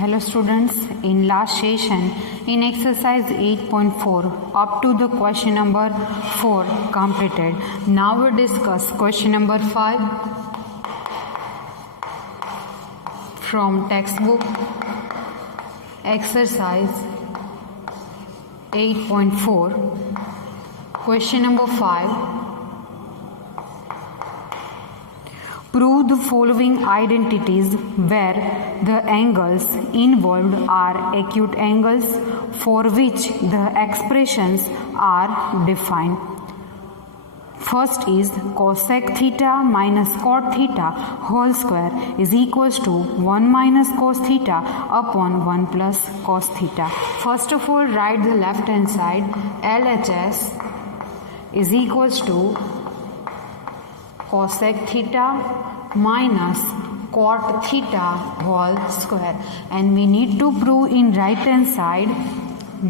Hello students, in last session in exercise 8.4 up to the question number 4 completed. Now we discuss question number 5 from textbook exercise 8.4. Question number 5. Prove the following identities where the angles involved are acute angles for which the expressions are defined. First is cosec theta minus cot theta whole square is equals to 1 minus cos theta upon 1 plus cos theta. First of all, write the left hand side. LHS is equals to cosec theta minus cot theta whole square, and we need to prove in right hand side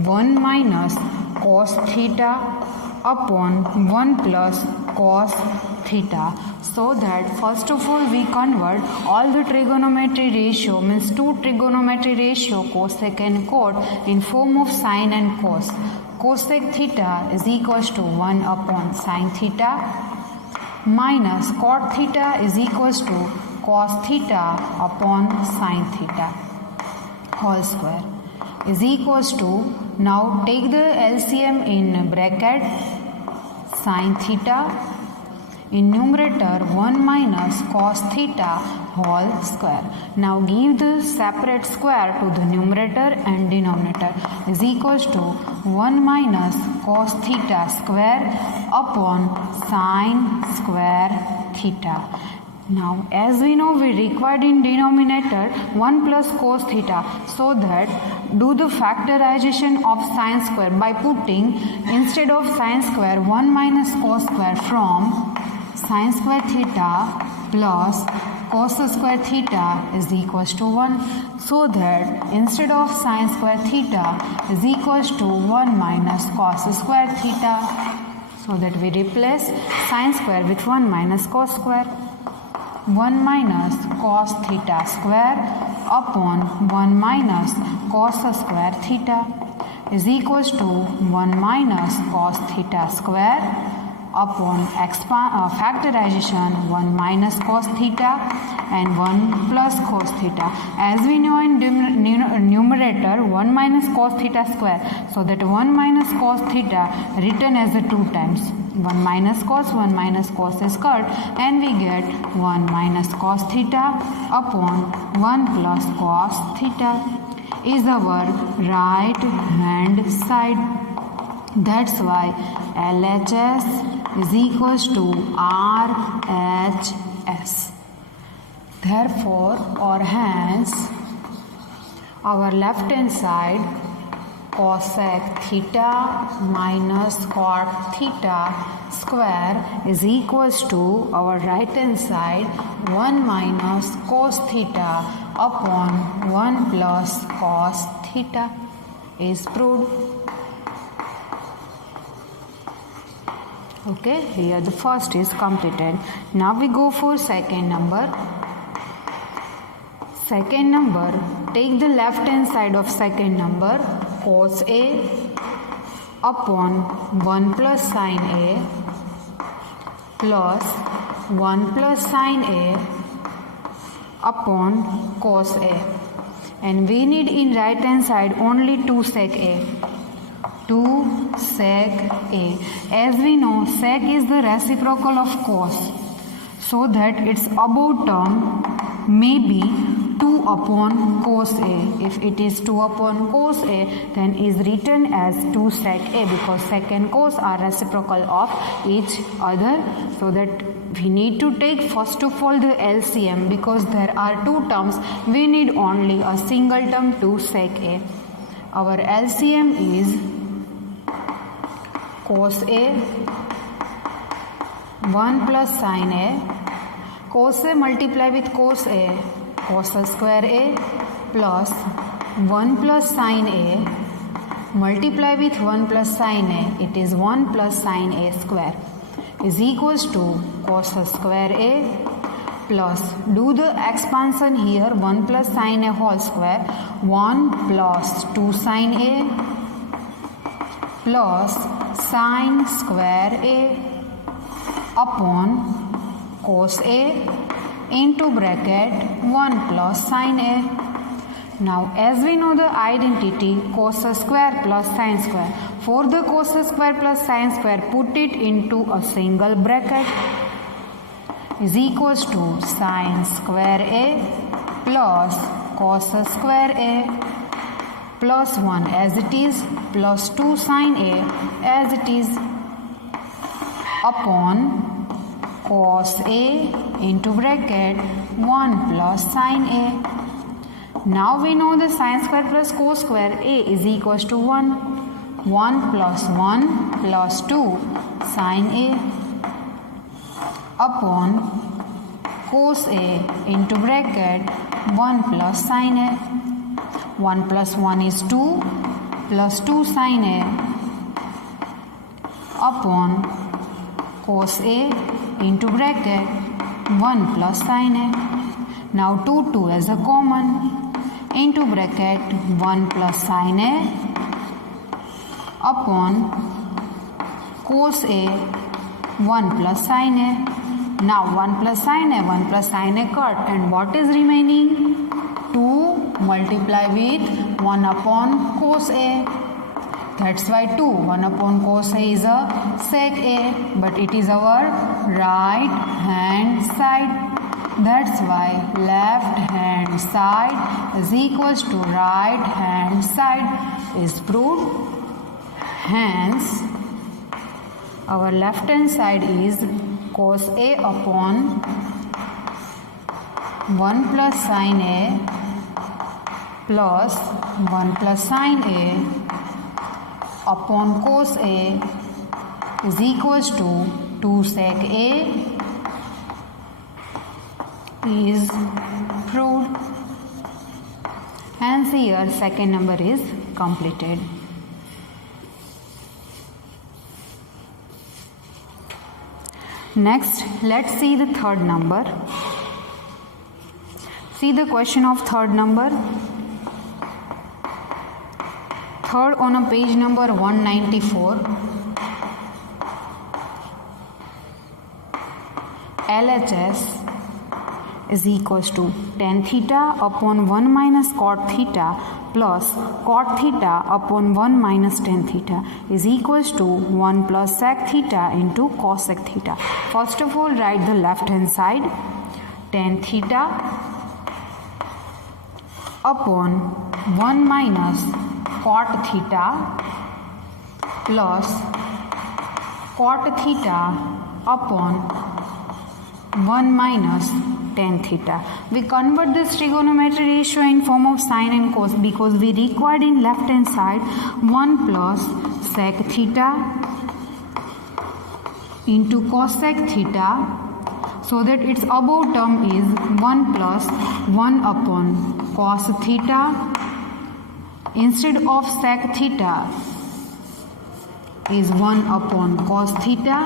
1 minus cos theta upon 1 plus cos theta, so that first of all we convert all the trigonometry ratio, means two trigonometry ratio cosec and cot, in form of sine and cos. Cosec theta is equals to 1 upon sine theta minus cot theta is equals to cos theta upon sine theta whole square is equals to, now take the LCM in bracket, sine theta in numerator 1 minus cos theta whole square. Now give the separate square to the numerator and denominator is equals to 1 minus cos theta square upon sine square theta. Now as we know, we required in denominator 1 plus cos theta, so that do the factorization of sine square by putting instead of sine square 1 minus cos square from sine square theta plus cos square theta is equals to 1, so that instead of sine square theta is equals to 1 minus cos square theta, so that we replace sine square with 1 minus cos square. 1 minus cos theta square upon 1 minus cos square theta is equals to 1 minus cos theta square upon factorization 1 minus cos theta and 1 plus cos theta. As we know in numerator 1 minus cos theta square, so that 1 minus cos theta written as a 2 times. 1 minus cos is cut, and we get 1 minus cos theta upon 1 plus cos theta is our right hand side. That's why LHS is equals to RHS. Therefore, or hence, our left hand side cosec theta minus cot theta square is equals to our right hand side 1 minus cos theta upon 1 plus cos theta is proved. Okay, here the first is completed. Now we go for second number. Second number, take the left hand side of second number, cos A upon 1 plus sine A plus 1 plus sine A upon cos A, and we need in right hand side only 2 sec A. 2 sec A. As we know, sec is the reciprocal of cos, so that its above term may be 2 upon cos A. If it is 2 upon cos A, then is written as 2 sec A, because sec and cos are reciprocal of each other, so that we need to take first of all the LCM, because there are 2 terms, we need only a single term 2 sec A. Our LCM is cos A 1 plus sine A, cos A multiply with cos A, cos square A plus 1 plus sine A multiply with 1 plus sine A, it is 1 plus sine A square is equals to cos square A plus, do the expansion here, 1 plus sin a whole square, 1 plus 2 sin a plus sin square a upon cos a into bracket 1 plus sin a. Now as we know the identity cos square plus sin square, for the cos square plus sin square put it into a single bracket is equals to sin square a plus cos square a plus 1 as it is plus 2 sin a as it is upon cos a into bracket 1 plus sin a. Now we know the sin square plus cos square a is equals to 1. 1 plus 1 plus 2 sin a upon cos a into bracket 1 plus sin a. 1 plus 1 is 2 plus 2 sin a upon cos a into bracket 1 plus sin a. Now 2 as a common into bracket 1 plus sin a upon cos a 1 plus sin a. Now 1 plus sin a cut, and what is remaining? 2 multiply with 1 upon cos a. That's why 1 upon cos a is a sec a, but it is our right hand side. That's why left hand side is equals to right hand side is proved. Hence, our left hand side is cos a upon 1 plus sin a plus 1 plus sin a upon cos a is equals to 2 sec a is proved. Hence here second number is completed. Next, let's see the third number. See the question of third number. Third on a page number 194. LHS is equals to tan theta upon 1 minus cot theta plus cot theta upon 1 minus tan theta is equals to 1 plus sec theta into cosec theta. First of all, write the left hand side. Tan theta upon 1 minus cot theta plus cot theta upon 1 minus tan theta. We convert this trigonometry ratio in form of sine and cos because we required in left hand side 1 plus sec theta into cosec theta, so that its above term is 1 plus 1 upon cos theta instead of sec theta is 1 upon cos theta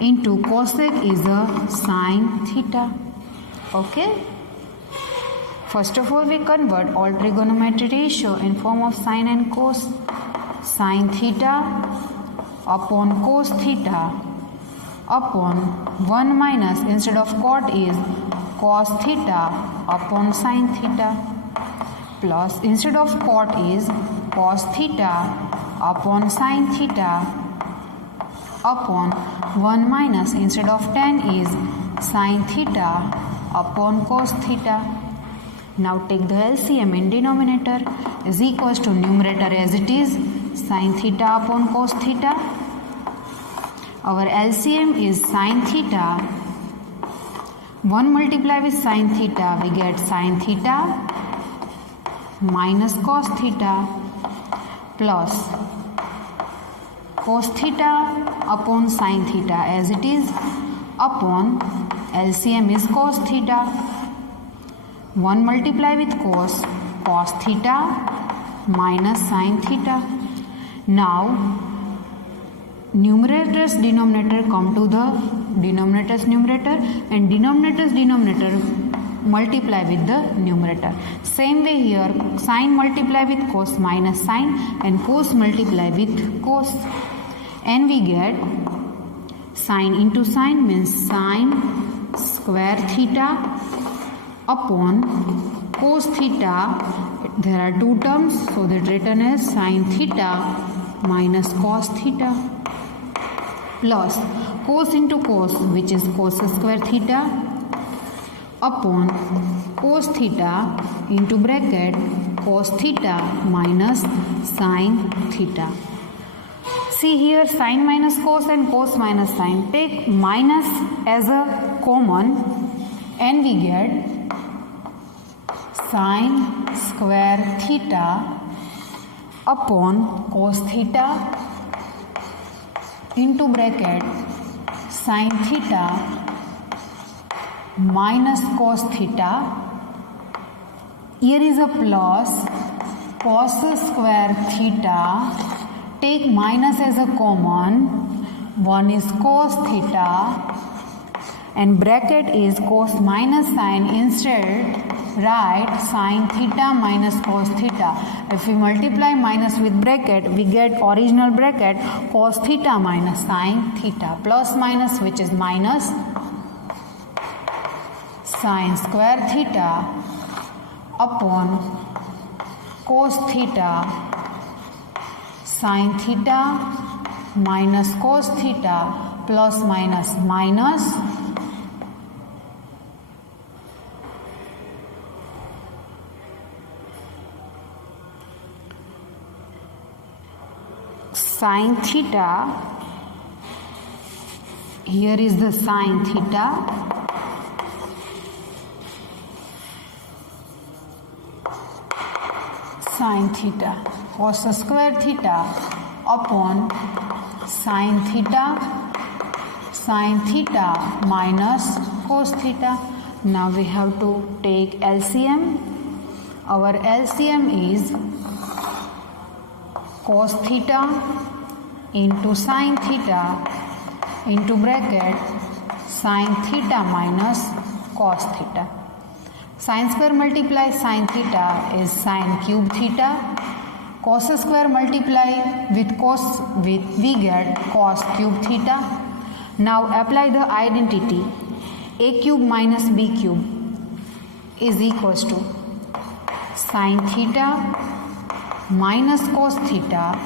into cosec is a sin theta. Okay. First of all, we convert all trigonometry ratio in form of sine and cos. Sin theta upon cos theta upon 1 minus instead of cot is cos theta upon sin theta plus instead of cot is cos theta upon sin theta upon 1 minus instead of tan is sin theta upon cos theta. Now take the LCM in denominator is equals to numerator as it is sin theta upon cos theta. Our LCM is sin theta. 1 multiply with sin theta, we get sin theta minus cos theta plus cos theta upon sin theta as it is upon LCM is cos theta. 1 multiply with cos theta minus sin theta. Now numerator's denominator come to the denominator's numerator, and denominator's denominator multiply with the numerator. Same way here, sine multiply with cos minus sine, and cos multiply with cos, and we get sine into sine means sine square theta upon cos theta. There are two terms, so that written as sine theta minus cos theta, plus cos into cos, which is cos square theta, upon cos theta into bracket cos theta minus sine theta. See here, sine minus cos and cos minus sine. Take minus as a common, and we get sine square theta upon cos theta into bracket sine theta minus cos theta. Here is a plus cos square theta. Take minus as a common. One is cos theta, and bracket is cos minus sine. Instead, write sine theta minus cos theta. If we multiply minus with bracket, we get original bracket cos theta minus sine theta, plus minus, which is minus sine square theta upon cos theta sine theta minus cos theta, plus minus minus sine theta. Here is the sine theta sine theta cos square theta upon sine theta minus cos theta. Now we have to take LCM. Our LCM is cos theta into sine theta into bracket sine theta minus cos theta. Sine square multiply sine theta is sine cube theta. Cos square multiply with cos, we get cos cube theta. Now apply the identity. A cube minus b cube is equals to sine theta minus cos theta.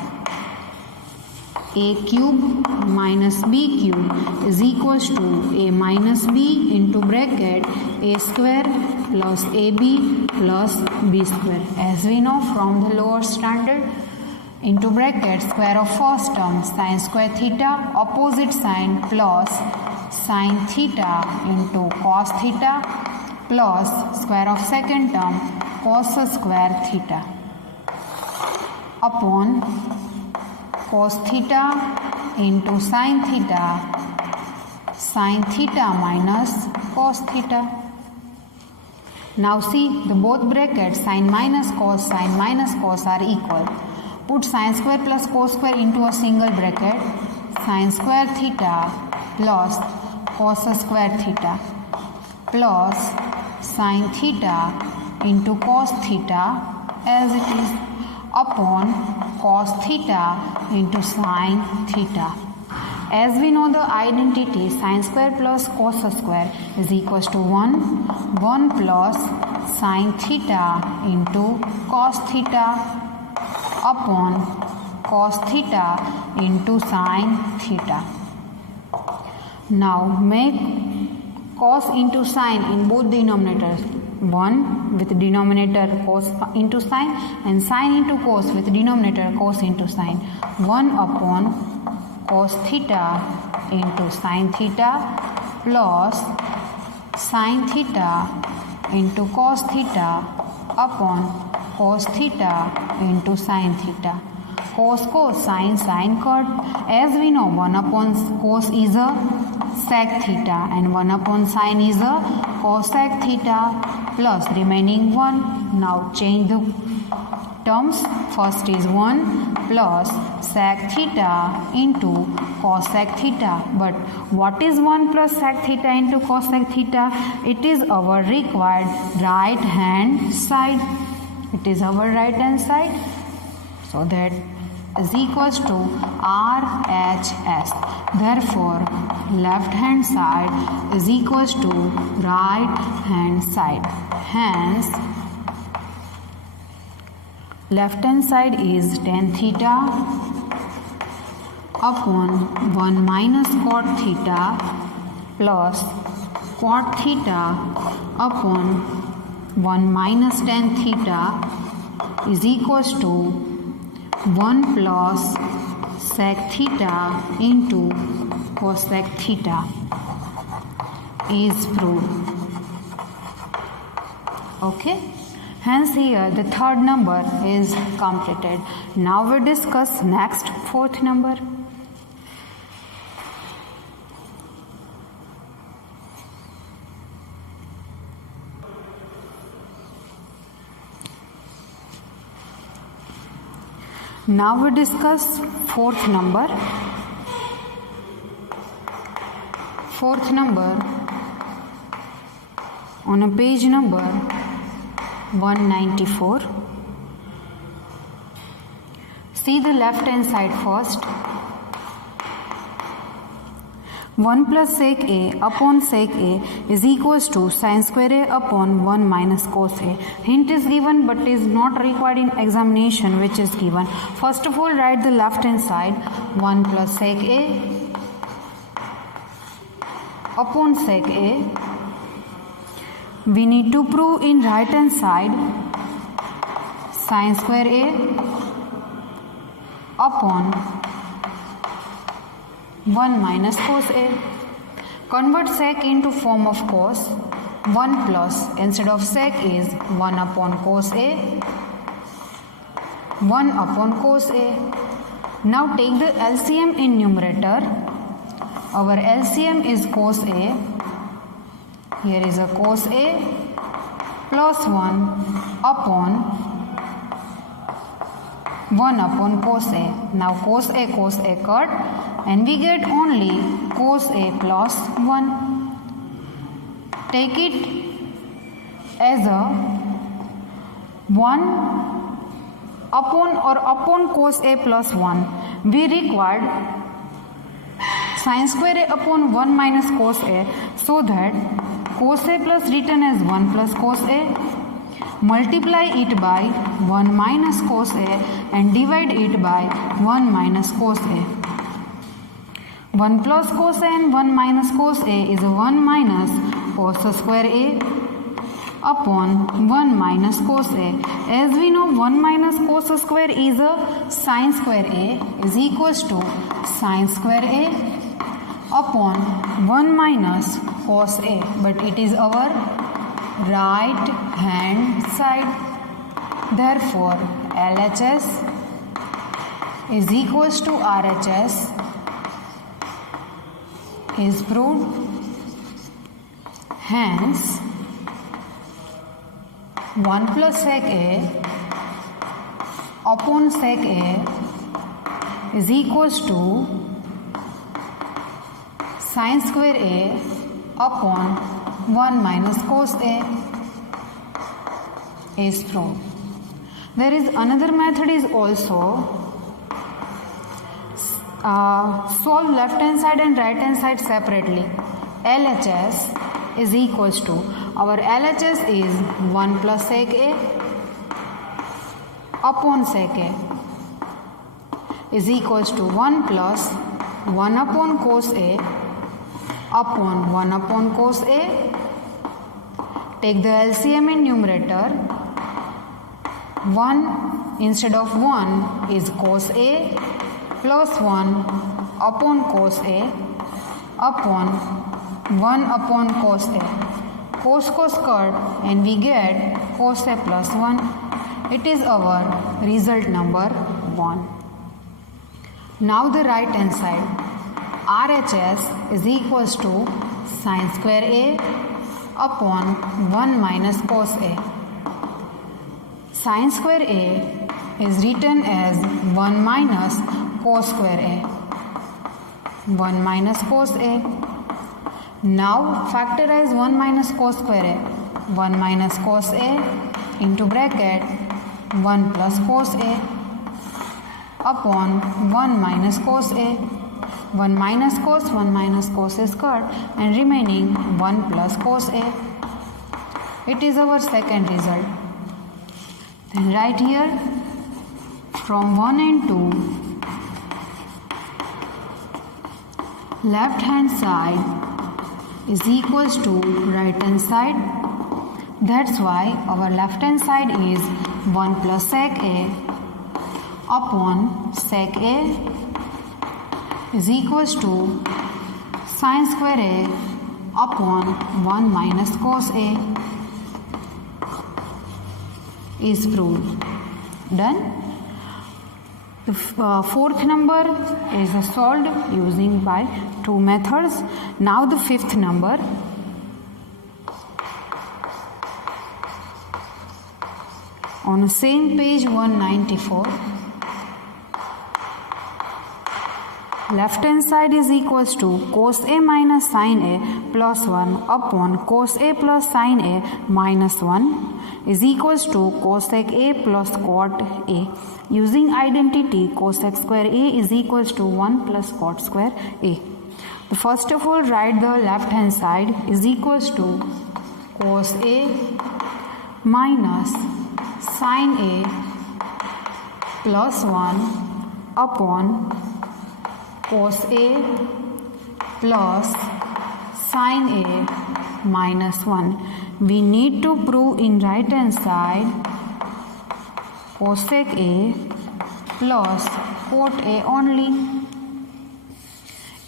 A cube minus b cube is equals to a minus b into bracket a square plus ab plus b square. As we know from the lower standard, into bracket square of first term sine square theta opposite sine plus sine theta into cos theta plus square of second term cos square theta upon cos theta into sine theta minus cos theta. Now see, the both brackets sine minus cos are equal. Put sine square plus cos square into a single bracket. Sine square theta plus cos square theta plus sine theta into cos theta as it is upon cos theta into sine theta. As we know the identity, sine square plus cos square is equals to 1 plus sine theta into cos theta upon cos theta into sine theta. Now make cos into sine in both denominators. 1 with denominator cos into sine, and sine into cos with denominator cos into sine. 1 upon cos theta into sine theta plus sine theta into cos theta upon cos theta into sine theta. Cos cos, sine sine cut. As we know, 1 upon cos is a sec theta and 1 upon sine is a cosec theta plus remaining 1. Now change the terms. First is 1 plus sec theta into cos sec theta. But what is 1 plus sec theta into cos sec theta? It is our required right hand side. It is our right hand side. So that is equals to RHS. Therefore, left hand side is equals to right hand side. Hence, left hand side is tan theta upon 1 minus cot theta plus cot theta upon 1 minus tan theta is equals to 1 plus sec theta into cos sec theta is proved. Okay. Hence here the third number is completed. Now we discuss next fourth number. Now we discuss fourth number. Fourth number on a page number 194. See the left hand side first. 1 plus sec A upon sec A is equals to sin square A upon 1 minus cos A. Hint is given but is not required in examination, which is given. First of all, write the left hand side. 1 plus sec A upon sec A. We need to prove in right hand side sin square A upon 1 minus cos A. Convert sec into form of cos. 1 plus instead of sec is 1 upon cos A. 1 upon cos A. Now take the LCM in numerator. Our LCM is cos A. Here is a cos A plus 1 upon 1 upon cos A. Now cos A cut and we get only cos A plus 1. Take it as a 1 upon cos A plus 1. We required sin square A upon 1 minus cos A, so that cos A plus written as 1 plus cos A. Multiply it by 1 minus cos A and divide it by 1 minus cos A. 1 plus cos A and 1 minus cos A is 1 minus cos square A upon 1 minus cos A. As we know, 1 minus cos square is a sin square A is equals to sin square A upon 1 minus cos A. But it is our right hand side. Therefore, LHS is equals to RHS is proved. Hence, 1 plus sec A upon sec A is equals to sin square A upon 1 minus cos A is proved. There is another method is also solve left hand side and right hand side separately. LHS is equals to, our LHS is 1 plus sec A upon sec A is equals to 1 plus 1 upon cos A upon 1 upon cos A. Take the LCM in numerator. 1 instead of 1 is cos A plus 1 upon cos A upon 1 upon cos A. Cos cut and we get cos A plus 1. It is our result number 1. Now the right hand side. RHS is equals to sin square A upon 1 minus cos A. Sin square A is written as 1 minus cos square A. 1 minus cos A. Now factorize 1 minus cos square A. 1 minus cos A into bracket 1 plus cos A upon 1 minus cos A. 1 minus cos is cut and remaining 1 plus cos A. It is our second result. Then write here from 1 and 2, left hand side is equals to right hand side. That's why our left hand side is 1 plus sec A upon sec A is equals to sin square A upon 1 minus cos A is proved. Done. The fourth number is solved using by two methods. Now the fifth number. On the same page 194, left hand side is equals to cos A minus sin A plus 1 upon cos A plus sin A minus 1 is equals to cosec A plus cot A. Using identity, cosec square A is equals to 1 plus cot square A. First of all, write the left hand side is equals to cos A minus sin A plus 1 upon cos A plus sin A minus 1. We need to prove in right hand side cosec A plus cot A only.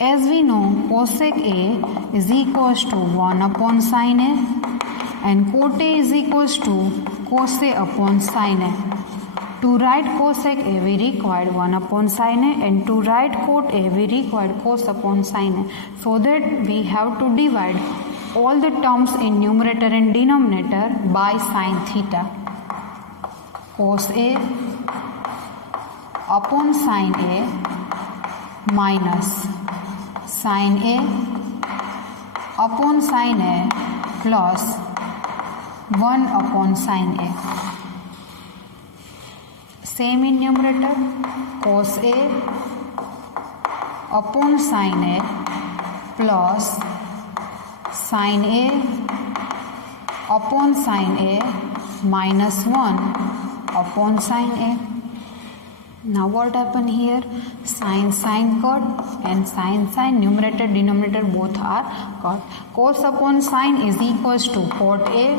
As we know, cosec A is equals to 1 upon sin A and cot A is equals to cos A upon sin A. To write cosec A, we required 1 upon sin A, and to write cot A, we required cos upon sin A. So that we have to divide all the terms in numerator and denominator by sin theta. Cos A upon sin A minus sin A upon sin A plus 1 upon sin A. Same in numerator, cos A upon sin A plus sin A upon sin A minus 1 upon sin A. Now what happened here? Sin cut and sin numerator denominator both are cut. Cos upon sin is equals to cot A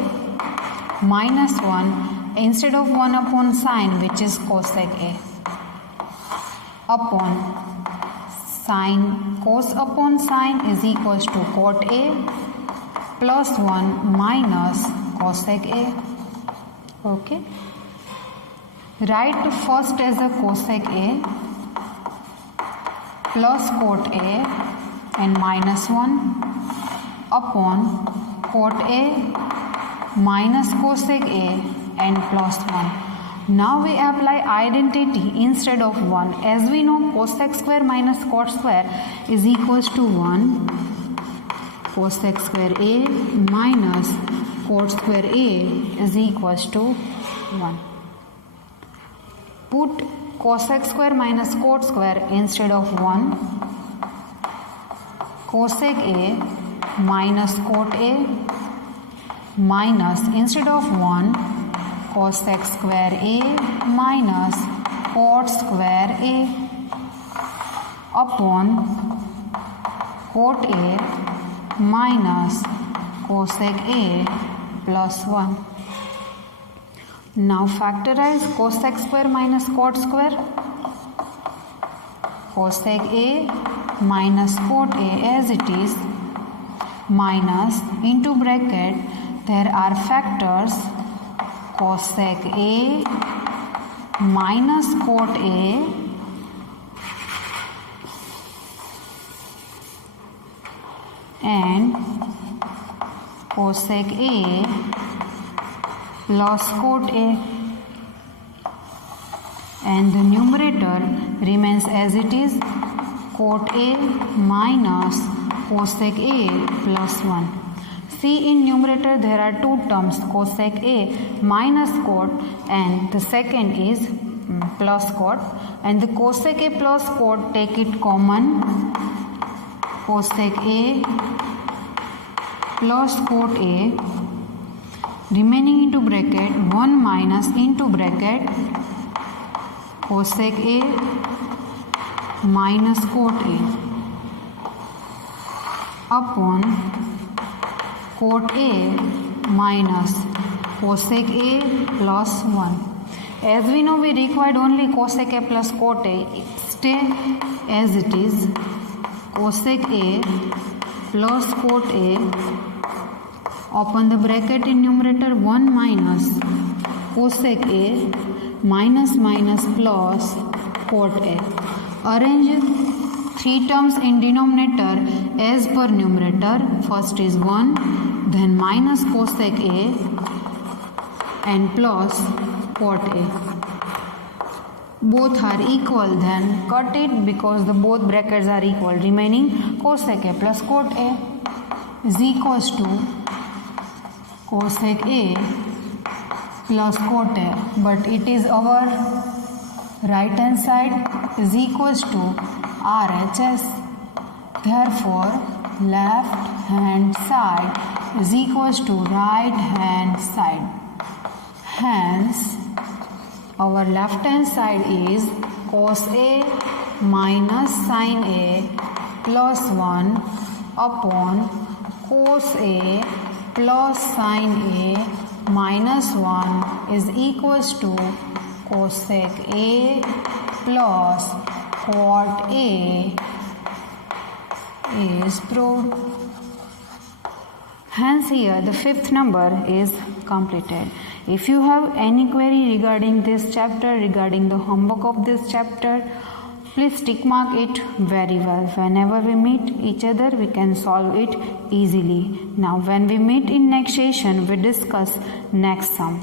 minus 1 instead of 1 upon sin, which is cosec A, upon sin. Cos upon sin is equals to cot A plus 1 minus cosec A. Okay. Write first as a cosec A plus cot A and minus 1 upon cot A minus cosec A and plus 1. Now we apply identity instead of 1. As we know, cosec square minus cot square is equals to 1. Cosec square A minus cot square A is equals to 1. Put cosec square minus cot square instead of 1. Cosec A minus cot A minus instead of 1 cosec square A minus cot square A upon cot A minus cosec A plus 1. Now factorize cosec square minus cot square. Cosec A minus cot A as it is minus into bracket there are factors cosec A minus cot A and cosec A plus cot A. and the numerator remains as it is, cot A minus cosec A plus 1. See, in numerator there are two terms, cosec A minus cot, and the second is plus cot, and the cosec A plus cot, take it common, cosec A plus cot A, remaining into bracket 1 minus into bracket cosec A minus cot A upon cot A minus cosec A plus 1. As we know, we required only cosec A plus cot A. Stay as it is, cosec A plus cot A upon the bracket in numerator 1 minus cosec A minus minus plus cot A. Arrange three terms in denominator as per numerator. First is 1, then minus cosec A and plus cot A. Both are equal, then cut it because the both brackets are equal. Remaining cosec A plus cot A is equals to cosec A plus cot A, but it is our right hand side is equals to RHS. Therefore, left hand side is equals to right hand side. Hence, our left hand side is cos A minus sin A plus 1 upon cos A plus sin A minus 1 is equals to cosec A plus cot A is proved. Hence here the fifth number is completed. If you have any query regarding this chapter, regarding the homework of this chapter, please tick mark it very well. Whenever we meet each other, we can solve it easily. Now when we meet in next session, we discuss next sum.